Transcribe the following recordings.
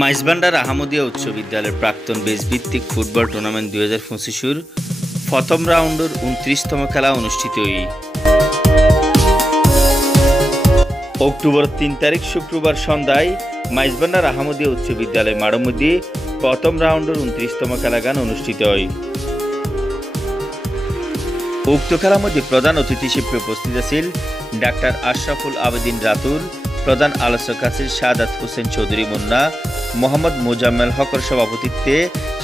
মাইজভান্ডার আহমদিয়া উচ্চ বিদ্যালয়ের প্রাক্তন বেস ভিত্তিক ফুটবল টুর্নামেন্ট 2025 প্রথম রাউন্ডের 29তম খেলা অনুষ্ঠিত অক্টোবর 3 তারিখ শুক্রবার সন্ধ্যায় মাইজভান্ডার আহমদিয়া উচ্চ বিদ্যালয় মাঠের মধ্যে প্রথম রাউন্ডের 29তম খেলাগান অনুষ্ঠিত হয়। উক্ত খেলার মধ্যে প্রধান অতিথি হিসেবে উপস্থিত আছেন ডাক্তার আশরাফুল আবেদিন রাতুল, প্রধান আলোচক আছেন সাদাত হোসেন চৌধুরী মুন্না, মোহাম্মদ মোজাম্মেল হকর সভাপতিত্বে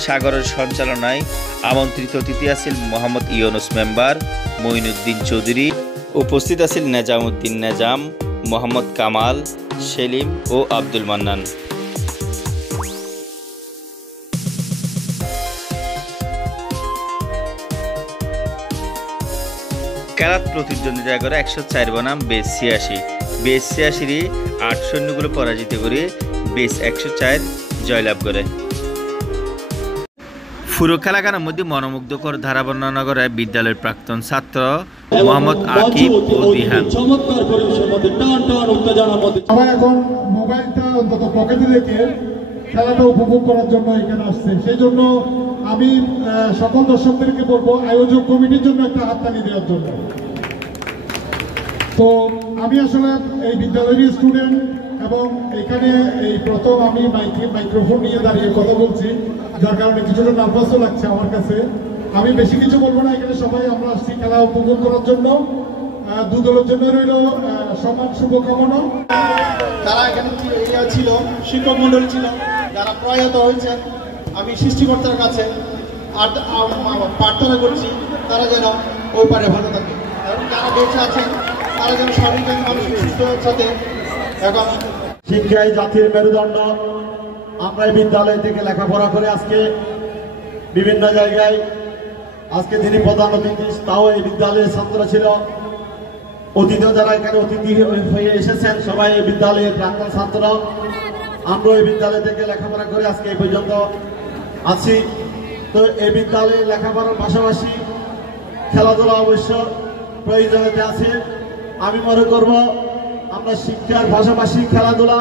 সাগরের সঞ্চালনায় আমন্ত্রিত অতিথি আছেন মোহাম্মদ ইউনুস মেম্বার, মঈনুদ্দিন চৌধুরী, উপস্থিত আছেন নেজামউদ্দিন নেজাম, মোহাম্মদ কামাল, সেলিম ও আব্দুল মান্নান। খেলাত প্রতিদ্বন্দ্বিতা করে 104 বনাম বেস 86, বেস 86 8 সৈন্যগুলো পরাজিত করে বেস 104 জয়লাভ করে। পুরো খেলাগানের মধ্যে মনোমুগ্ধকর ধারা বর্ণনা করে বিদ্যালয়ের প্রাক্তন ছাত্র মোহাম্মদ আকিব ও দিহান। আমরা এখন মোবাইলটা অন্তত পকেটে রেখে খেলাটা উপভোগ করার জন্য এখানে আসছে, সেই জন্য আমি সকল দর্শকদেরকে বলবো আয়োজক কমিটির জন্য একটা হাততালি দেওয়ার জন্য। তো আমি আসলে এই বিদ্যালয়ের স্টুডেন্ট এবং এখানে এই প্রথম আমি মাইক্রোফোন নিয়ে দাঁড়িয়ে কথা বলছি, যার কারণে কিছুটা নার্ভাসও লাগছে আমার কাছে। আমি বেশি কিছু বলবো না, এখানে সবাই আমরা আসছি খেলা উপভোগ করার জন্য। দু দলের জন্য রইল সমান শুভকামনা। যারা এখানে ছিল শিক্ষক মন্ডলী ছিল, যারা প্রয়াত হয়েছেন, আমি সৃষ্টিকর্তার কাছে প্রার্থনা করছি তারা যেন ওই পারে ভালো থাকে, এবং যারা বেঁচে আছেন তারা যেন শারীরিক মানসিক সুস্থতার সাথে এখন শিক্ষাই জাতির মেরুদণ্ড। আমরা এই বিদ্যালয় থেকে লেখাপড়া করে আজকে বিভিন্ন জায়গায়, আজকে যিনি প্রধান অতিথি তাও এই বিদ্যালয়ের ছাত্র ছিল, অতিথি যারা এখানে অতিথি হয়ে এসেছেন সবাই এই বিদ্যালয়ের প্রাক্তন ছাত্র। আমরা এই বিদ্যালয় থেকে লেখাপড়া করে আজকে এই পর্যন্ত আছি। তো এই বিদ্যালয়ে লেখাপড়ার পাশাপাশি খেলাধুলা অবশ্য প্রয়োজনীয়তা আছে। আমি মনে করব আমরা শিক্ষার পাশাপাশি খেলাধুলা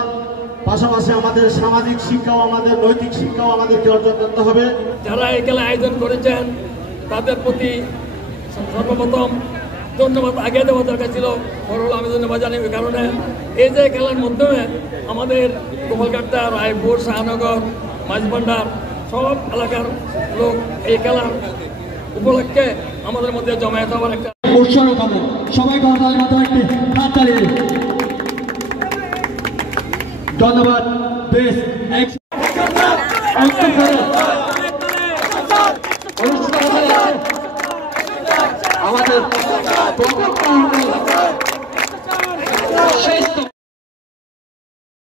পাশাপাশি আমাদের সামাজিক শিক্ষাও, আমাদের নৈতিক শিক্ষাও আমাদেরকে অর্জন করতে হবে। যারা এই খেলা আয়োজন করেছেন তাদের প্রতি সর্বপ্রথম ধন্যবাদ আগে দেওয়া দরকার ছিল, বড় আমি ধন্যবাদ জানি। ওই কারণে এই যে খেলার মাধ্যমে আমাদের গোপালঘাটটা, রায়পুর, শাহনগর, মাইজভান্ডার সব এলাকার লোক এই খেলার উপলক্ষে আমাদের মধ্যে জমায়েত হওয়ার একটা উৎসব হবে। সবাই কথার মাধ্যমে একটি হাততালি। ধন্যবাদ। বেশ আমাদের